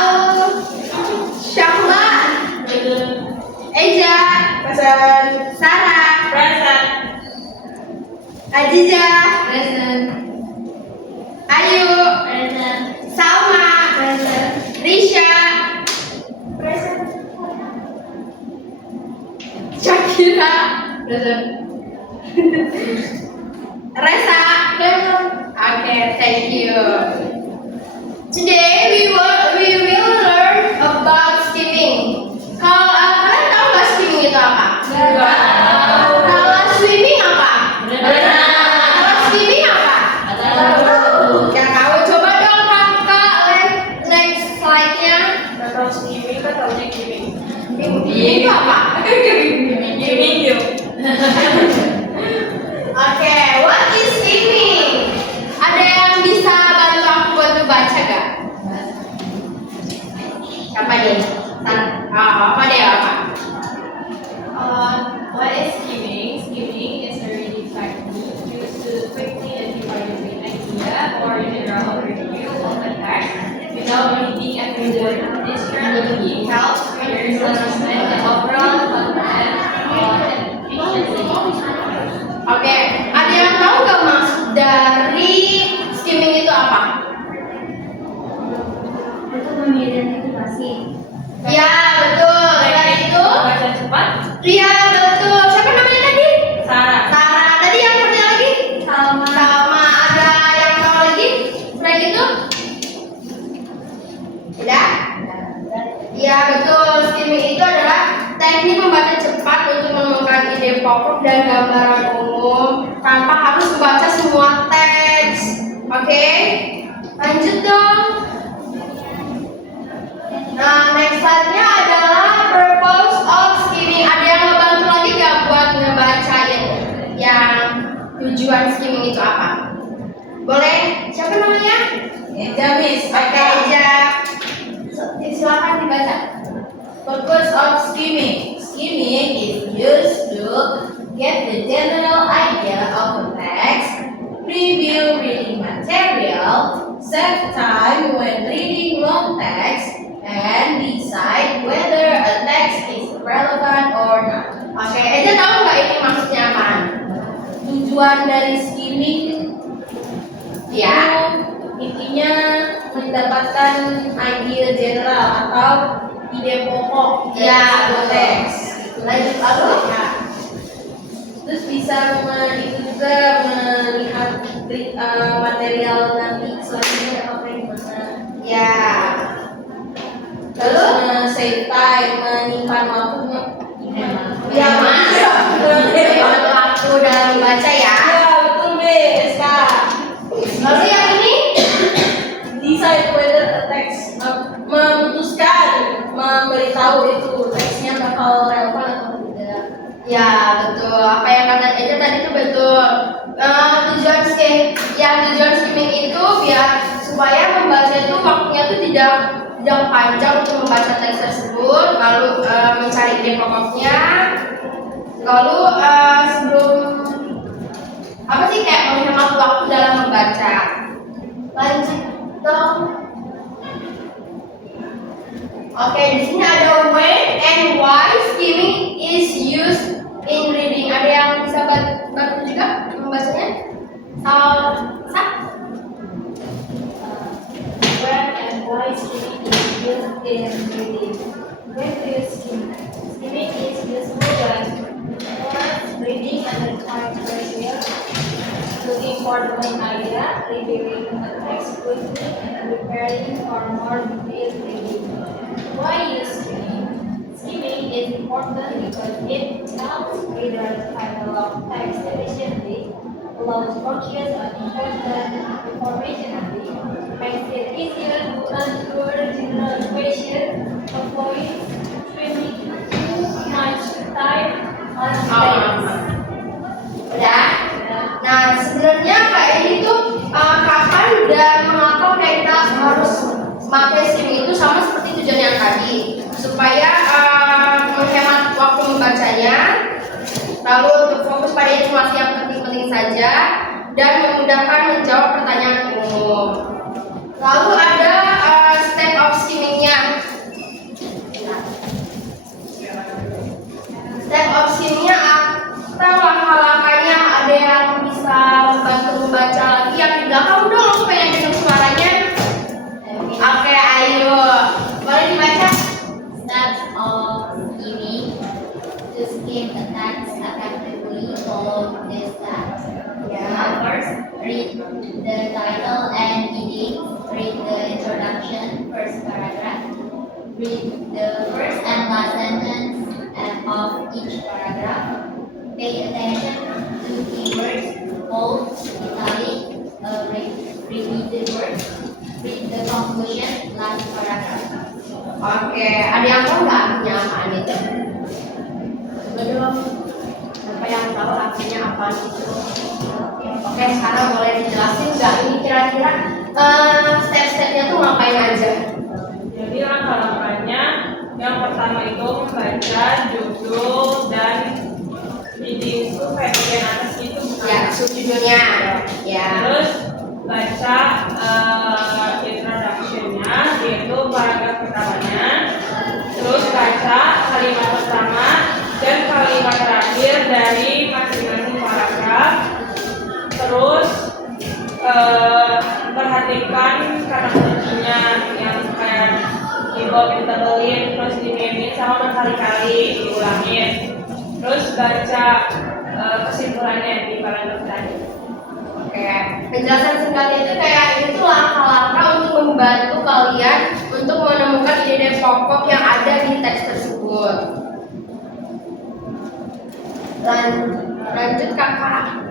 Halo, Syahma, Eja, Present. Sarah, Present. Aziza, present. Ayu, Present. Salma, Present. Risha, Present. Shakira, Present. Resa. Present. Okay, thank you. Today we will learn about skimming. Kalian tahu nggak skimming itu apa? Kalau swimming apa? Kalau skimming apa? Yang tahu coba dong kakak next slide-nya. Kalau skimming kan tahunya skimming. Ini itu apa? Skimming yuk. Oke, what is skimming? Ada yang bisa bantu aku buat membaca gak? Siapa nih? Apa deh apa? What is skimming? Skimming is a reading technique used to quickly and divide an idea or general overview of a text without reading every word. This strategy helps readers understand the overall content and efficiency. Oke, ada yang tahu gak maksud dari skimming itu apa? Itu mengidentifikasi. Ya betul, tadi itu. Baca cepat. Iya betul. Siapa namanya tadi? Sarah. Sarah. Tadi yang satunya lagi? Salma. Salma. Ada yang tahu lagi? Selain itu? Udah? Iya betul. Skimming itu adalah teknik membaca cepat untuk menemukan ide pokok dan gambaran umum tanpa harus membaca semua teks. Oke? Lanjut dong. Nah, next slide-nya adalah purpose of skimming. Ada yang ngebantu lagi gak buat ngebacain yang tujuan skimming itu apa? Boleh? Siapa namanya? Eja, Miss. Oke, Eja. Silakan dibaca. Purpose of skimming. Skimming is used to get the general idea of a text, preview reading material, save time when reading long text, and decide whether a text is relevant or not. Oke, Eja tahu nggak ini maksudnya apa? Tujuan dari skimming Ya. intinya mendapatkan ide general atau ide pokok dari Ya, sebuah betul. teks. Lanjut lalu. Ya. Terus bisa itu juga melihat material nanti selanjutnya apa gimana. Ya. Terus Lalu? save time, menyimpan waktu. Ya, Hemat waktu dalam membaca ya. Ya betul Miss. Kak. Lalu yang ini? Decide whether a text memutuskan memberitahu itu teksnya bakal relevan atau tidak. Ya betul. Apa yang kata Eja tadi itu betul. Tujuan skimming itu biar supaya membaca itu waktunya itu tidak panjang untuk membaca teks tersebut, lalu mencari ide pokoknya, lalu sebelum apa sih kayak menghemat waktu dalam membaca. Lanjut dong. Oke, di sini ada when and why skimming is used in reading. Ada yang bisa bantu juga membacanya? Salsa? When and why skimming is used in reading. When to use skimming? Skimming is useful when reading under time pressure, looking for the main idea, reviewing a text quickly, and preparing for more detailed reading. Why use skimming? Skimming is important because it helps readers find a long text efficiently, allows focus on important information, makes it easier to answer general questions, avoid spending too much time on text. Udah? Nah, sebenarnya kayak ini tuh kapan dan mengapa kita harus memakai skimming itu sama seperti tujuan yang tadi, supaya menghemat waktu membacanya, lalu untuk fokus pada informasi yang penting-penting saja, dan memudahkan menjawab pertanyaan umum. Lalu ada step of skimmingnya. Read the first and last sentence of each paragraph. Pay attention to keywords, bold, italic, repeated words. Read the conclusion, last paragraph. Oke, ada yang tahu nggak artinya apaan itu? Coba dong. Siapa yang tahu artinya apa itu? Oke, sekarang boleh dijelasin nggak ini kira-kira step-stepnya tuh ngapain aja? Jadi langkah-langkahnya yang pertama itu membaca judul dan ini itu kayak bagian atas itu bukan? Ya, subjudulnya. Ya. Terus baca introduction-nya yaitu paragraf pertamanya. Terus baca kalimat pertama dan kalimat terakhir dari masing-masing paragraf. Terus perhatikan kata kuncinya yang kayak ditebelin, terus dimemin sama berkali-kali diulangin. Terus baca kesimpulannya di paragraf tadi. Oke, penjelasan singkatnya itu kayak itu langkah-langkah untuk membantu kalian untuk menemukan ide-ide pokok yang ada di teks tersebut. Lanjut kakak.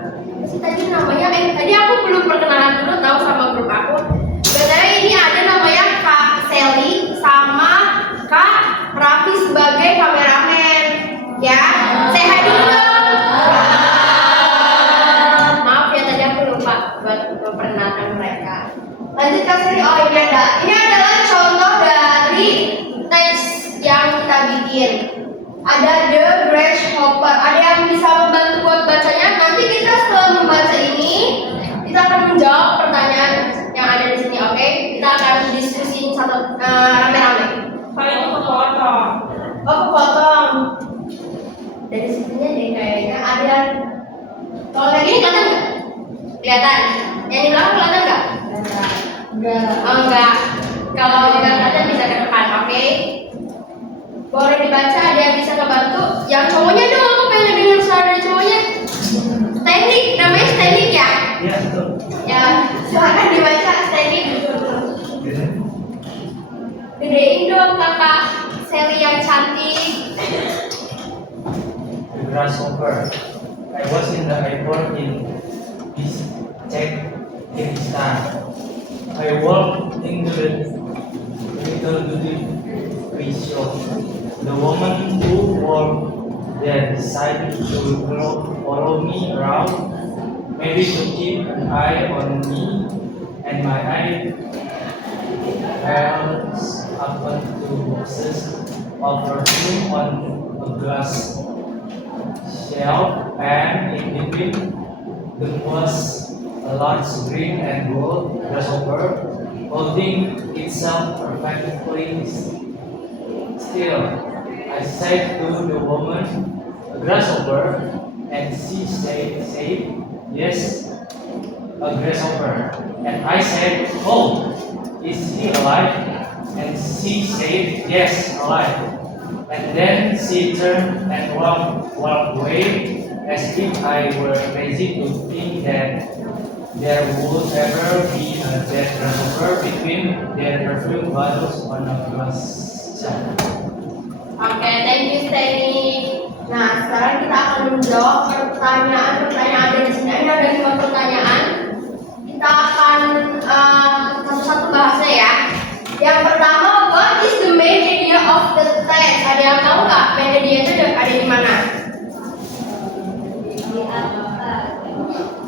Tadi namanya, tadi aku belum perkenalan dulu tahu sama grup aku. Katanya ini ada namanya Kak Sally sama Kak Raffi sebagai kameramen. Ya, say hi dulu dong. Maaf ya tadi aku lupa buat memperkenalkan mereka. Lanjut Kak Sally. Oh ini ada. Ini adalah contoh dari teks yang kita bikin. Ada The Grasshopper. Ada yang bisa membantu buat bacanya? Nanti kita setelah membaca ini, kita akan menjawab pertanyaan yang ada di sini. Oke? Kita akan diskusiin satu rame-rame. Kalau itu kepotong. Oh, kepotong. Dari situnya deh kayaknya ada. Kalau kayak gini kelihatan nggak? Kelihatan. Yang di belakang kelihatan nggak? Enggak. Oh enggak. Kalau tidak kelihatan bisa ke depan. Oke? Boleh dibaca, ada yang bisa ngebantu. Yang cowoknya dong, aku pengen dengar suara dari cowoknya. Standing, namanya standing ya? Iya, betul. Ya, silakan dibaca standing. Gedein dong kakak Sally yang cantik. The grasshopper. I was in the airport in Uzbekistan. I walked into the little duty-free shop. The woman who worked there decided to follow me around, maybe to keep an eye on me, and my eye happened to boxes of perfume on a glass shelf, and in between them was a large green and gold grasshopper holding itself perfectly still. I said to the woman, "A grasshopper," and she said, "Yes, a grasshopper." And I said, "Oh, is he alive?" And she said, "Yes, alive." And then she turned and walked away as if I were crazy to think that there would ever be a dead grasshopper between their perfume bottles on a glass shelf. Oke, thank you Stanley. Nah, sekarang kita akan menjawab pertanyaan-pertanyaan ada di sini. Ini ada 5 pertanyaan. Kita akan satu-satu bahasnya ya. Yang pertama, what is the main idea of the text? Ada yang tahu nggak main idea itu ada di mana?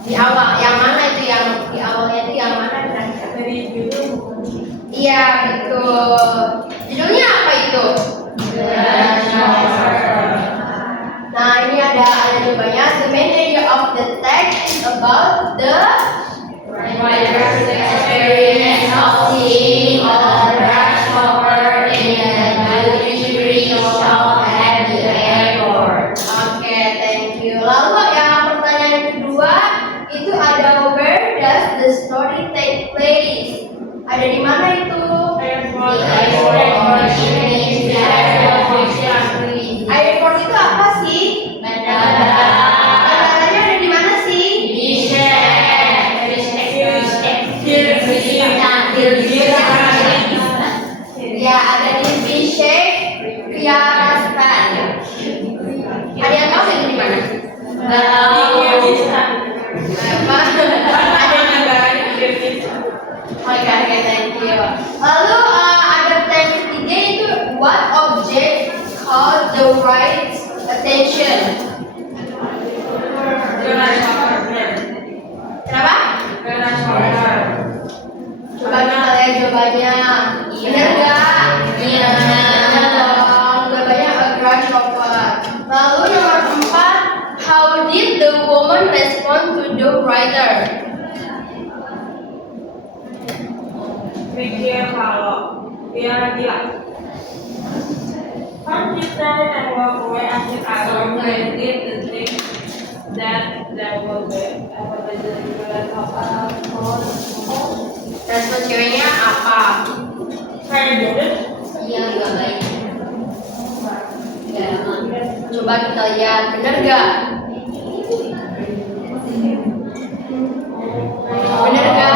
Di awal. Yang mana itu? Yang di awalnya itu yang mana? Dari judul. Iya, betul. Judulnya apa itu? Nah, ini ada jawabannya. The main idea of the text is about the writer's experience of seeing a grasshopper in a duty-free shop at the airport. Oke, thank you. Lalu yang pertanyaan kedua itu ada where does the story take place? Ada di mana itu? Airport itu apa sih? Bandara. Bandaranya ada di mana sih? Ya, ada di Bishan. Tiarastan. Ada yang tahu ini di mana? Di Kyrgyzstan. Apa? Ada negara di Kyrgyzstan. Oke, thank you. Lalu ada teks ketiga itu what object caught the right attention? Grasshopper. Kenapa? Grasshopper. Coba kita lihat jawabannya. Benar nggak? Iya. Benar dong. Jawabannya a grasshopper. Lalu nomor 4, how did the woman respond to the writer? Pikir kalau dia bilang kan kita and walk away asking our friend did the thing that was the Respon ceweknya apa? kayak gitu. Iya, nggak baik. Ya, Coba kita lihat, benar nggak? Benar nggak?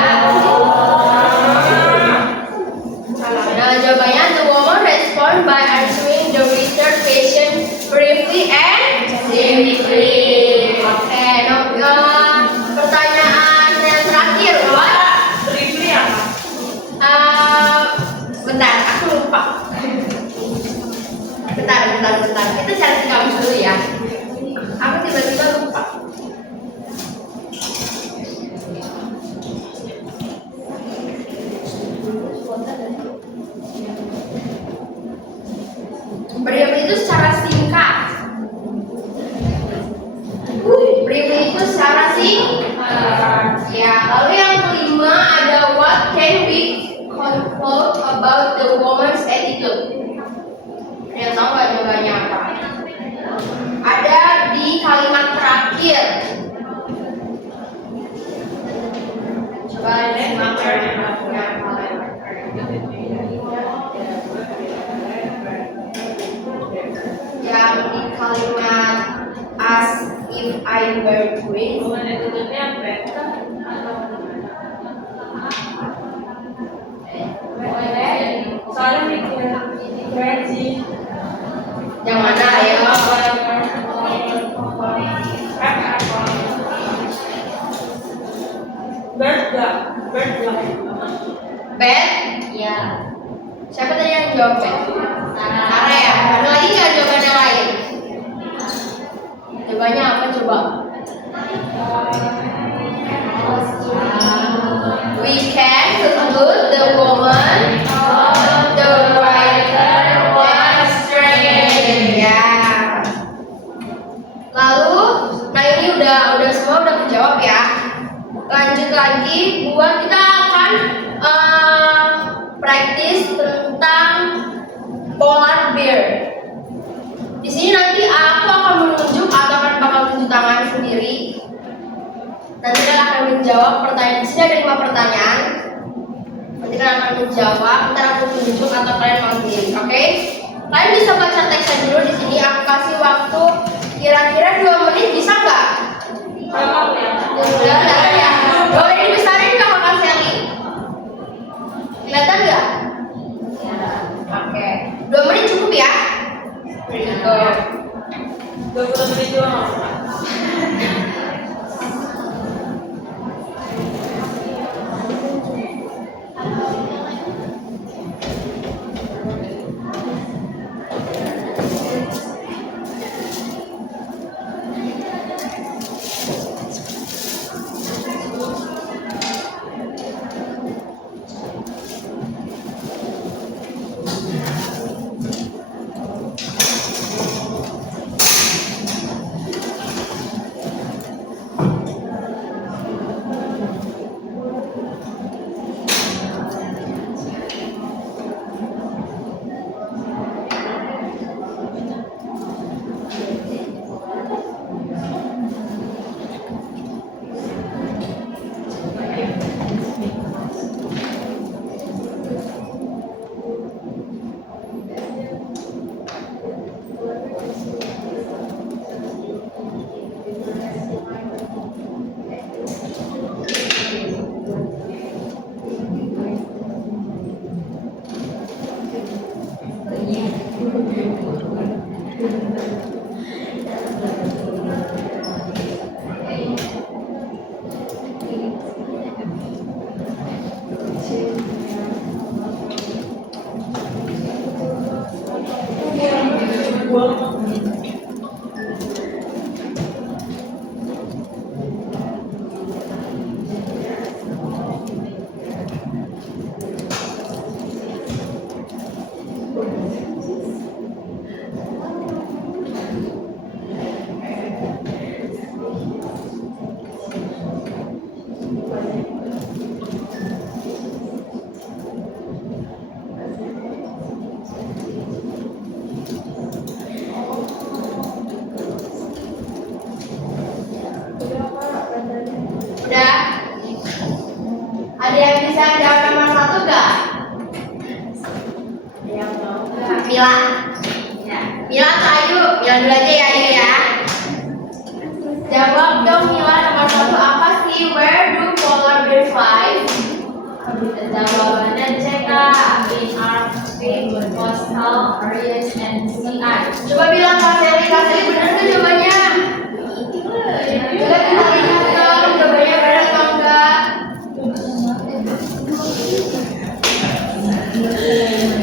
Nah, jawabannya the woman respond by answering the research question briefly and simply. Oke, pertanyaan yang terakhir, what? Briefly apa? Bentar, aku lupa. Bentar. Kita cari di kamus dulu ya. Aku tiba-tiba lupa. Brief itu secara singkat. Ya, lalu yang kelima ada what can we conclude about the woman's attitude? Ada yang tahu nggak jawabannya apa? Ada di kalimat terakhir. Coba disimak kalimatnya. Yang di kalimat as if I were Chris. Hubungan attitude-nya bad soalnya mikir keren sih. Yang mana ya? Bird gak? Bad? iya. Siapa tadi yang jawab bad? Sarah ya? Ada lagi nggak jawaban yang lain? Jawabannya apa coba? We can conclude the woman of the writer was strange. Ya. Lalu, nah ini udah semua udah terjawab ya. Lanjut lagi, buat kita akan praktis tentang polar bear. Di sini nanti aku akan menunjuk atau bakal tunjuk tangan sendiri. Nanti kalian akan menjawab pertanyaan. Di sini ada 5 pertanyaan. Nanti kalian akan menjawab. Ntar aku tunjuk atau kalian mau sendiri. Oke? Kalian bisa baca teksnya dulu di sini. Aku kasih waktu kira-kira 2 menit, bisa nggak? Udah ya. Boleh dibesarin nggak Kakak Sally? Kelihatan nggak? Oke. 2 menit cukup ya? Cukup. 20 menit juga nggak apa-apa. Udah? Ada yang bisa jawab nomor 1 nggak? Yang mau nggak? Mila. Ya. Mila atau Ayu? Mila dulu aja ya Ayu ya. Jawab dong Mila, nomor 1 apa sih? Where do polar bears fly? Jawabannya C Kak. In Arctic, coastal areas and sea ice. Coba bilang Kak Sally benar nggak jawabannya? Coba kita lihat dong, jawabannya benar atau enggak?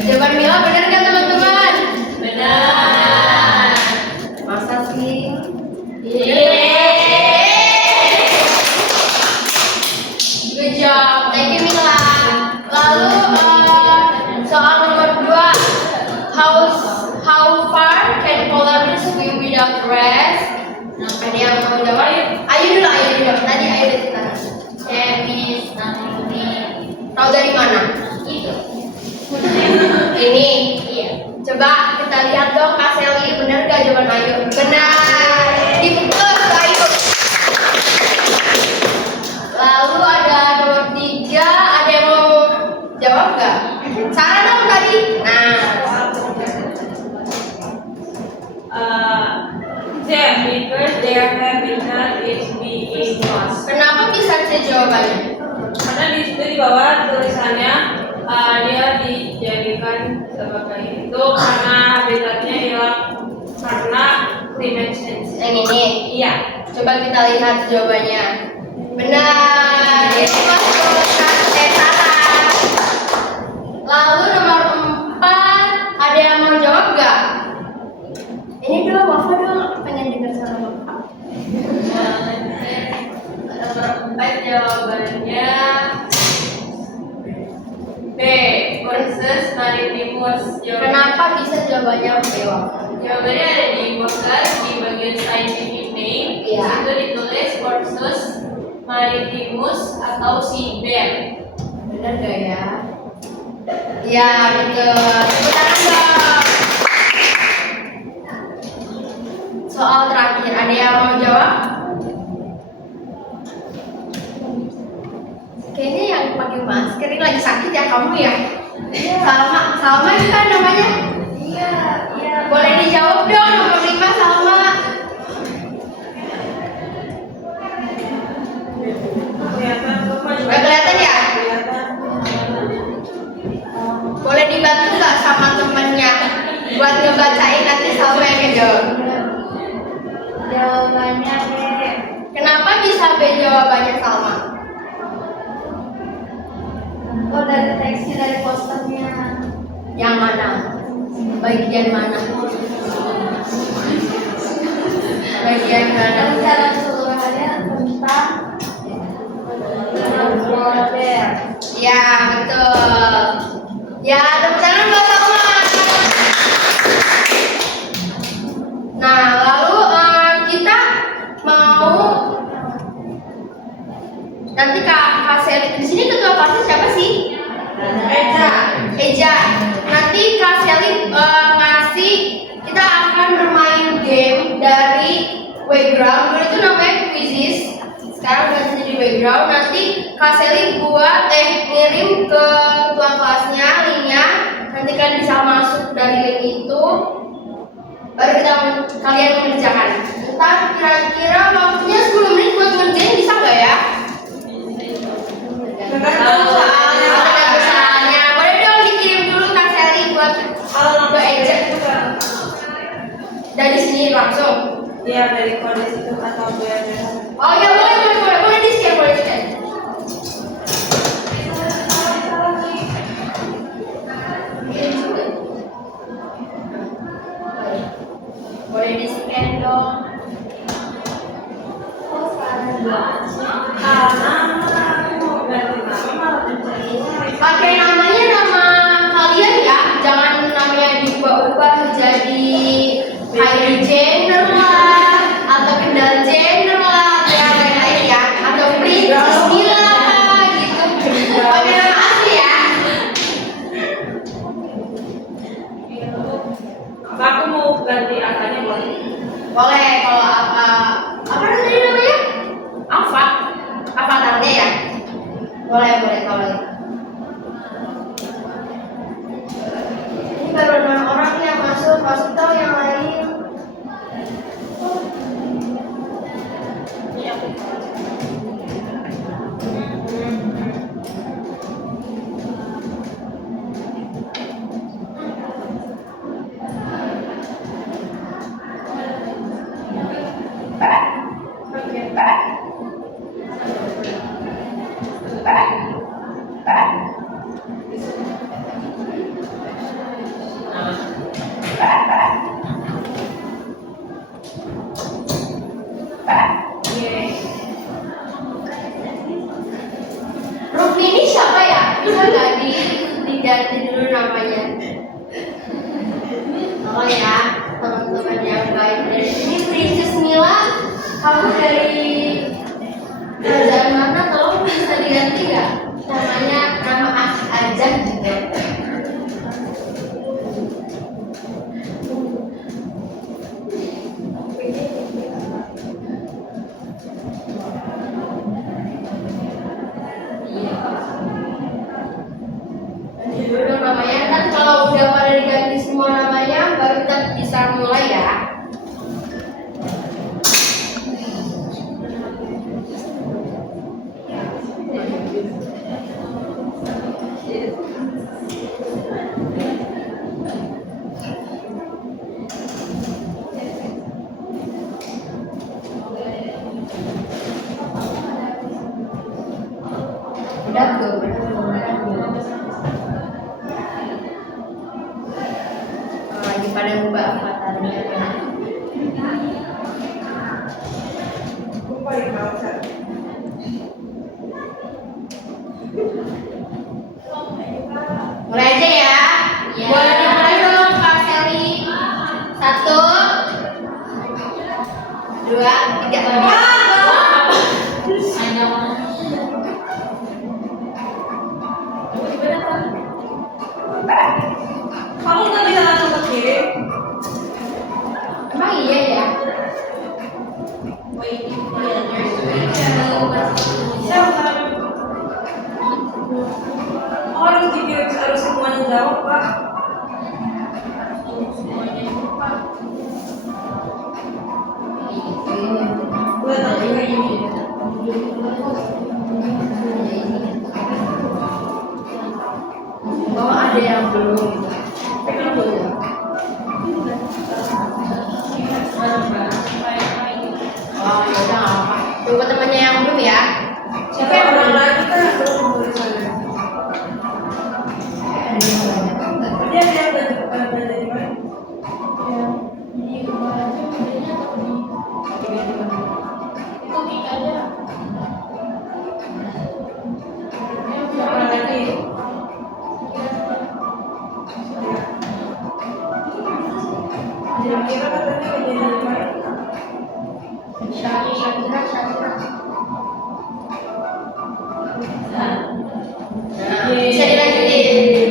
Jawaban Mila benar nggak teman-teman? Benar. Masa sih? Good job, thank you Mila. Lalu soal nomor 2, how far can polar bears swim without rest? Nah, ada yang mau jawab? Ayo dulu. Tadi Ayo udah cerita. Chemis, nanti Tahu dari mana? itu. Ini. Iya. Coba kita lihat dong Kak Sally, benar gak jawaban Ayu? Benar. Di plus Ayu. Lalu ada nomor 3, ada yang mau jawab nggak? Sarah dong tadi. Nah, Jam, because their habitat is being lost. kenapa bisa C jawabannya? Karena di situ di bawah tulisannya dia dijadikan sebagai itu karena habitatnya hilang karena climate change. Yang ini. Iya. Coba kita lihat jawabannya. Benar. Itu masuk ke Sarah. Lalu nomor 4, ada yang mau jawab nggak? Ini dulu, Wafa dong, pengen dengar suara Wafa. Nomor 4 jawabannya B. Versus Maritimus. Kenapa bisa jawabannya B, Wafa? Jawabannya ada di boxer di bagian scientific name. Iya. Itu ditulis Versus Maritimus atau sea bear. Benar gak ya? Ya, betul. Tepuk tangan dong. Soal terakhir, ada yang mau jawab? Kayaknya yang pakai masker ini lagi sakit ya kamu ya? Salma itu kan namanya? Iya. Boleh dijawab dong nomor 5 Salma. Kelihatan kok, Pak. Nggak kelihatan ya? Kelihatan. Boleh dibantu nggak sama temennya buat ngebacain nanti Salma yang ngejawab. Jawabannya B. Kenapa bisa B jawabannya Salma? Oh, dari teksnya, dari posternya. Yang mana? Bagian mana? Bagian mana? Secara keseluruhannya tentang polar bear. Ya, betul. Ya, tepuk tangan buat Salma. Nah, lalu kita mau nanti Kak Sally di sini ketua kelasnya siapa sih? Eja. Nanti Kak Sally ngasih, kita akan bermain game dari Playground. Dulu itu namanya Quizzes. Sekarang udah jadi Playground. Nanti Kak Sally buat ngirim ke ketua kelasnya linknya. Nanti kalian bisa masuk dari link itu. Baru kalian mengerjakan. Ntar kira-kira waktunya 10 menit buat ngerjain, bisa nggak ya? Ada soalnya. Boleh dong dikirim dulu Kak Sally buat Kalau Mbak Eja. dari sini langsung. Iya, dari kode situ atau biar Oh ya, boleh di scan, boleh di scan. Boleh di scan dong. karena aku mau ganti nama malah mencari Pakai namanya nama kalian ya, jangan namanya diubah-ubah jadi Kylie Jenner lah, atau Kendall Jenner lah, atau yang lain-lain ya, atau Princess Mila lah, gitu. Pakai nama asli ya. aku mau ganti angkanya boleh. Boleh kalau apa tadi namanya? Avatarnya ya. Boleh kalau ini baru 6 orang yang masuk tahu yang lain. Rukmini siapa ya? Bisa nggak diganti dulu namanya? Oh ya, teman-teman yang baik dari sini Princess Mila, kamu dari kerajaan mana? Tolong bisa diganti nggak? Namanya nama asli aja gitu. Ganti dulu dong namanya, kan kalau udah pada diganti semua namanya baru kita bisa mulai ya. Udah tuh, lagi pada ngubah avatarnya. Lupa ya kalau saya. Mulai aja ya. Ya. Boleh dimulai dong Kak Sally. 1, 2, 3. Kamu nggak bisa langsung ke kiri? Emang iya ya? Saya harus dikirim harus semuanya jawab pak. Gue tahu juga ini. Oh ada yang belum. Oh ya udah nggak apa. Tunggu temannya yang belum ya. Siapa yang orang lagi kan yang belum tulisannya? Dia belajar di mana? Siapa lagi? Kira-kira katanya kejadian di mana? Syakira. Bisa dilanjutin.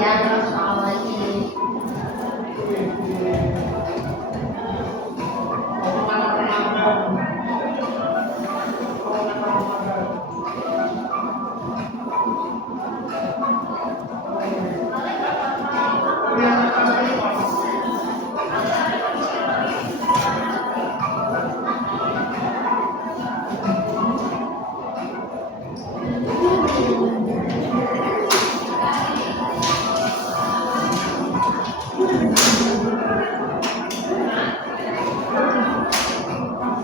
ya kalau soal lagi.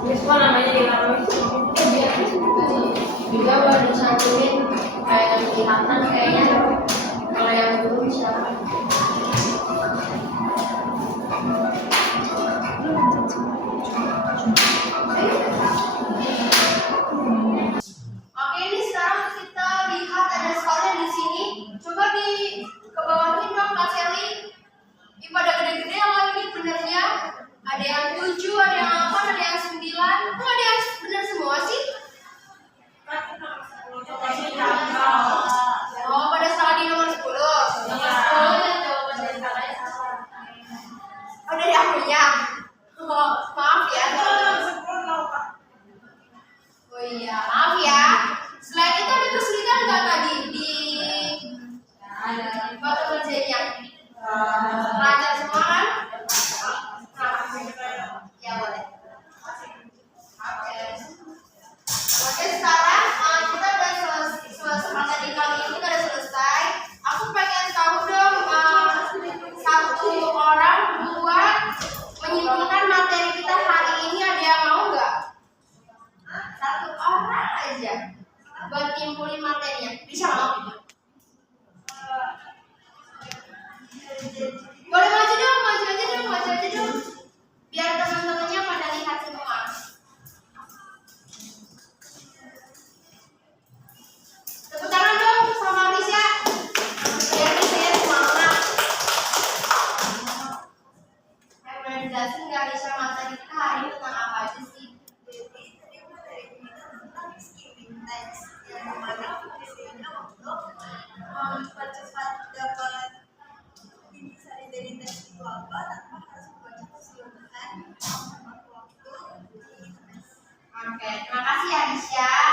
Miss kok namanya dilakuin? Juga boleh disatuin kayak kelihatan kayaknya kalau yang dulu siapa? Oke, ini sekarang kita lihat ada soalnya di sini. Coba di ke bawahin dong Kak Sally. Ini pada gede-gede loh ini benernya. Ada yang 7, ada yang 8, ada yang 9. Kok ada yang bener semua sih? Oh, pada salah di nomor 10. Nomor 10 yang jawabannya salahnya apa? Oh, dari akunya. Oh, maaf ya. Oh iya, maaf ya. Selain itu ada kesulitan nggak tadi di waktu kerjanya? Lancar semua kan? Ya boleh. Oke, sekarang kita udah selesai di kali ini kita udah selesai. Aku pengen tahu dong satu orang buat menyimpulkan materi kita hari ini, ada yang mau nggak? Satu orang aja buat nyimpulin materinya. Bisa nggak? Boleh maju dong, maju aja dong. Biar teman-temannya pada lihat semua. Tepuk tangan dong sama Risha. Biar saya semangat. Boleh dijelasin nggak Risha materi kita hari ini tentang apa aja sih? Mempercepat dapat intisari dari tes itu apa tanpa harus membaca keseluruhan tepat waktu di tes. Oke, terima kasih ya Risha.